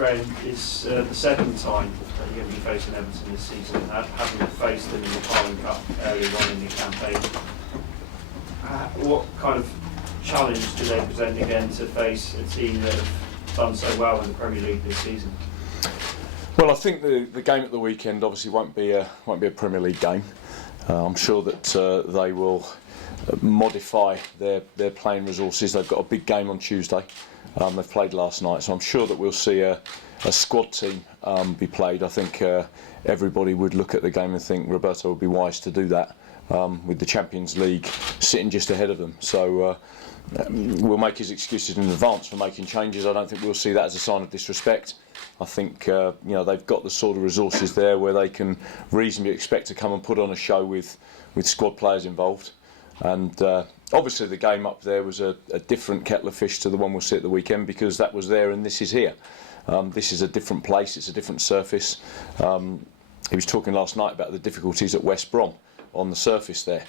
Graham, it's the second time that you're going to be facing Everton this season, having faced them in the Carling Cup earlier on in the campaign. What kind of challenge do they present again to face a team that have done so well in the Premier League this season? Well, I think the game at the weekend obviously won't be a Premier League game. I'm sure that they will modify their playing resources. They've got a big game on Tuesday. They've played last night, so I'm sure that we'll see a squad team be played. I think everybody would look at the game and think Roberto would be wise to do that with the Champions League sitting just ahead of them. So we'll make his excuses in advance for making changes. I don't think we'll see that as a sign of disrespect. I think they've got the sort of resources there where they can reasonably expect to come and put on a show with squad players involved. And obviously the game up there was a different kettle of fish to the one we'll see at the weekend, because that was there and this is here. This is a different place, it's a different surface. He was talking last night about the difficulties at West Brom on the surface there.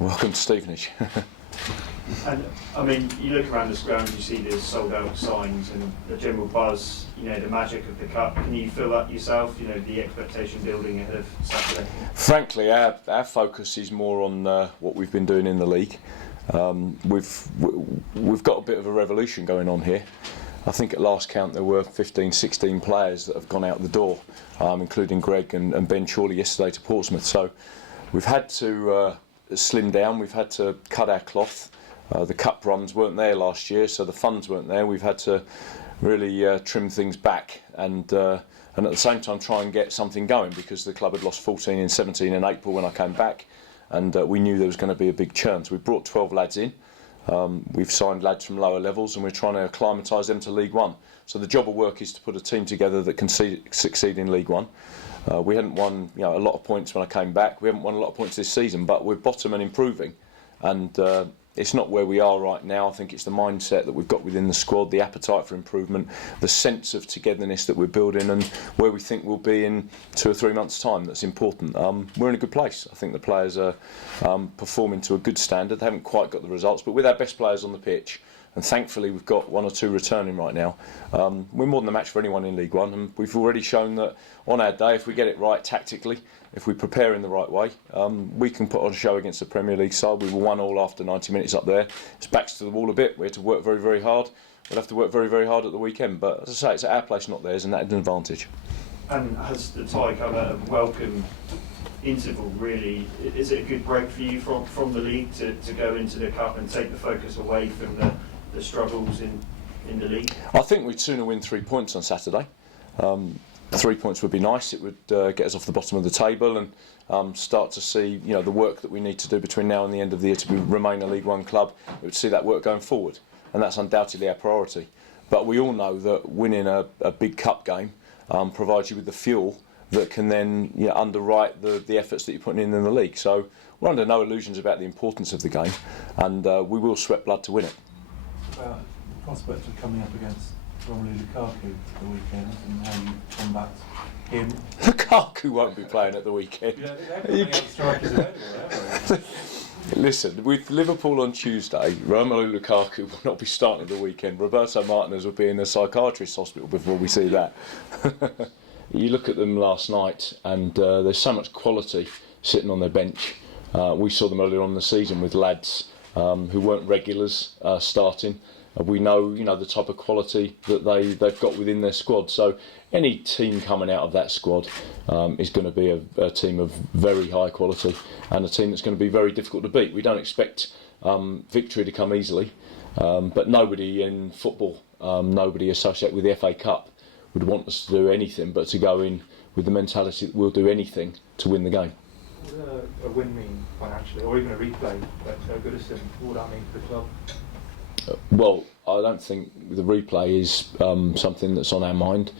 Welcome to Stevenage. And I mean, you look around this ground, you see the sold out signs and the general buzz, the magic of the cup. Can you feel that yourself, the expectation building ahead of Saturday? Frankly, our focus is more on what we've been doing in the league. We've got a bit of a revolution going on here. I think at last count there were 15, 16 players that have gone out the door, including Greg and Ben Chorley yesterday to Portsmouth. So we've had to slim down, we've had to cut our cloth. The cup runs weren't there last year, so the funds weren't there. We've had to really trim things back and at the same time try and get something going, because the club had lost 14 and 17 in April when I came back, and we knew there was going to be a big churn. So we brought 12 lads in. We've signed lads from lower levels and we're trying to acclimatise them to League One. So the job of work is to put a team together that can succeed in League One. We hadn't won a lot of points when I came back. We haven't won a lot of points this season, but we're bottom and improving. And it's not where we are right now. I think it's the mindset that we've got within the squad, the appetite for improvement, the sense of togetherness that we're building, and where we think we'll be in 2 or 3 months' time. That's important. We're in a good place. I think the players are performing to a good standard. They haven't quite got the results, but with our best players on the pitch, and thankfully we've got 1 or 2 returning right now, we're more than a match for anyone in League One, and we've already shown that on our day, if we get it right tactically, if we prepare in the right way, we can put on a show against the Premier League side. We were 1-1 after 90 minutes up there. It's backs to the wall a bit. We had to work very, very hard. We'll have to work very, very hard at the weekend, but as I say, it's at our place, not theirs, and that's an advantage. And has the tie come at a welcome interval, really? Is it a good break for you from the league to go into the cup and take the focus away from the struggles in the league? I think we'd sooner win 3 points on Saturday. 3 points would be nice. It would get us off the bottom of the table and start to see the work that we need to do between now and the end of the year to remain a League One club. We would see that work going forward, and that's undoubtedly our priority. But we all know that winning a big cup game provides you with the fuel that can then underwrite the efforts that you're putting in the league. So we're under no illusions about the importance of the game, and we will sweat blood to win it. About the prospect of coming up against Romelu Lukaku the weekend, and how you combat him. Lukaku won't be playing at the weekend. Listen, with Liverpool on Tuesday, Romelu Lukaku will not be starting at the weekend. Roberto Martinez will be in a psychiatrist's hospital before we see that. You look at them last night, and there's so much quality sitting on their bench. We saw them earlier on in the season with lads who weren't regulars starting. We know, the type of quality that they've got within their squad. So any team coming out of that squad is going to be a team of very high quality, and a team that's going to be very difficult to beat. We don't expect victory to come easily, but nobody in football, nobody associated with the FA Cup would want us to do anything but to go in with the mentality that we'll do anything to win the game. What a win mean financially, or even a replay at Goodison? What would that mean for the club? Well, I don't think the replay is something that's on our mind.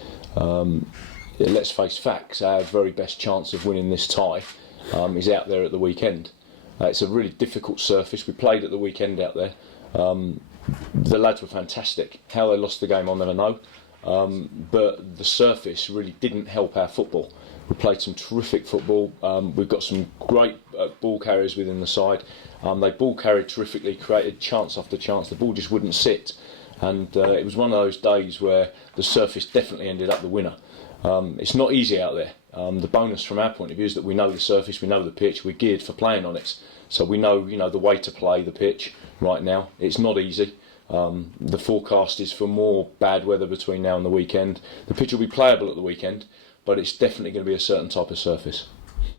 Let's face facts, our very best chance of winning this tie is out there at the weekend. It's a really difficult surface. We played at the weekend out there. The lads were fantastic. How they lost the game I'll never know. But the surface really didn't help our football. We played some terrific football. We've got some great ball carriers within the side. They ball carried terrifically, created chance after chance. The ball just wouldn't sit. and it was one of those days where the surface definitely ended up the winner. It's not easy out there. The bonus from our point of view is that we know the surface, we know the pitch, we're geared for playing on it. So we know, the way to play the pitch right now. It's not easy. The forecast is for more bad weather between now and the weekend. The pitch will be playable at the weekend, but it's definitely going to be a certain type of surface.